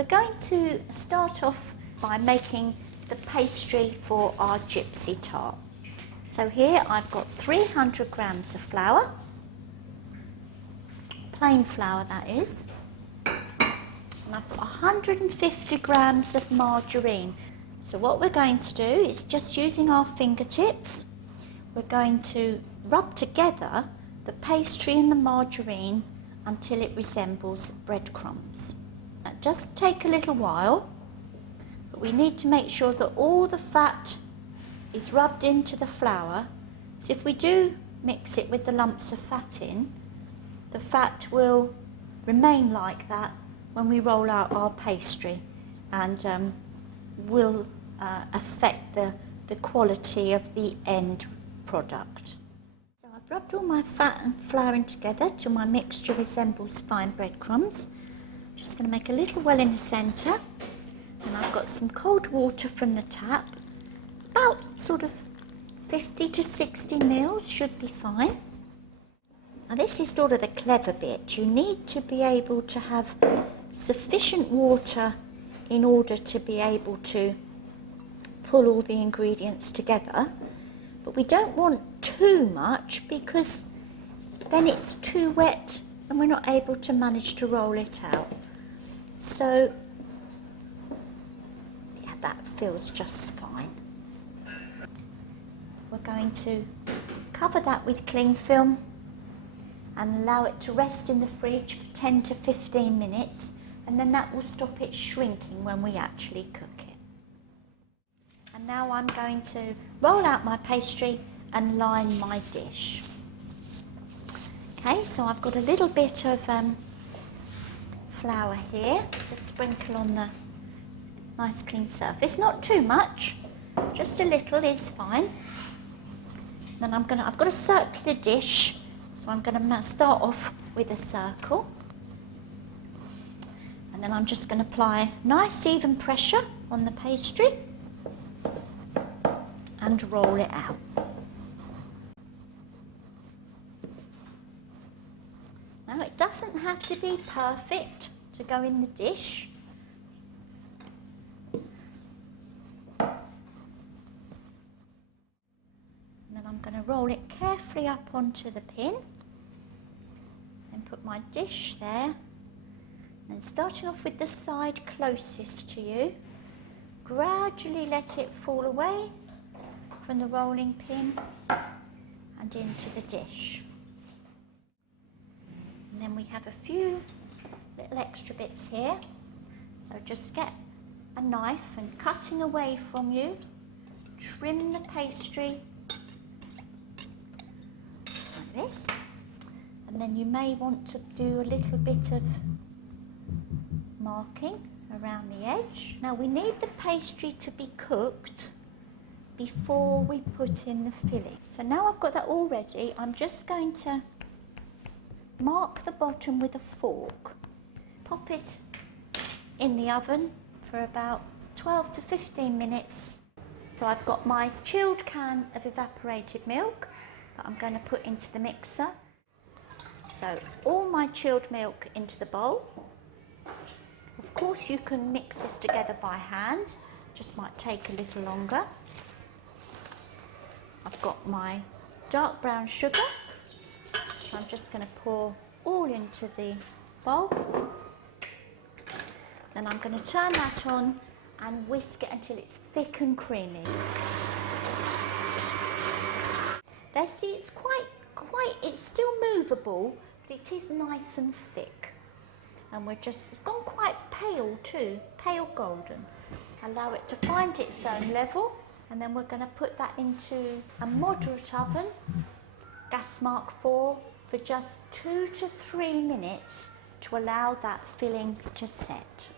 we're going to start off by making the pastry for our Gypsy Tart. So here I've got 300 grams of flour, plain flour that is, and I've got 150 grams of margarine. So what we're going to do is, just using our fingertips, we're going to rub together the pastry and the margarine until it resembles breadcrumbs. Now, just take a little while, but we need to make sure that all the fat is rubbed into the flour. So if we do mix it with the lumps of fat in, the fat will remain like that when we roll out our pastry, and will affect the quality of the end product. So I've rubbed all my fat and flour in together till my mixture resembles fine breadcrumbs. Just going to make a little well in the centre, and I've got some cold water from the tap, about sort of 50 to 60 mils should be fine. Now this is sort of the clever bit. You need to be able to have sufficient water in order to be able to pull all the ingredients together, but we don't want too much because then it's too wet and we're not able to manage to roll it out. So yeah, that feels just fine. We're going to cover that with cling film and allow it to rest in the fridge for 10 to 15 minutes, and then that will stop it shrinking when we actually cook it. And now I'm going to roll out my pastry and line my dish. Okay, so I've got a little bit of flour here to sprinkle on the nice clean surface. Not too much, just a little is fine. Then I've got a circular dish, so I'm going to start off with a circle, and then I'm just going to apply nice even pressure on the pastry and roll it out. Now it doesn't have to be perfect to go in the dish. I'm going to roll it carefully up onto the pin and put my dish there, and starting off with the side closest to you, gradually let it fall away from the rolling pin and into the dish. And then we have a few little extra bits here, so just get a knife and, cutting away from you, trim the pastry this, and then you may want to do a little bit of marking around the edge. Now we need the pastry to be cooked before we put in the filling. So now I've got that all ready, I'm just going to mark the bottom with a fork, pop it in the oven for about 12 to 15 minutes. So I've got my chilled can of evaporated milk that I'm going to put into the mixer. So all my chilled milk into the bowl. Of course you can mix this together by hand, just might take a little longer. I've got my dark brown sugar, so I'm just going to pour all into the bowl. Then I'm going to turn that on and whisk it until it's thick and creamy. There, see, it's it's still movable, but it is nice and thick. And it's gone quite pale too, pale golden. Allow it to find its own level, and then we're going to put that into a moderate oven, gas mark 4, for just 2 to 3 minutes to allow that filling to set.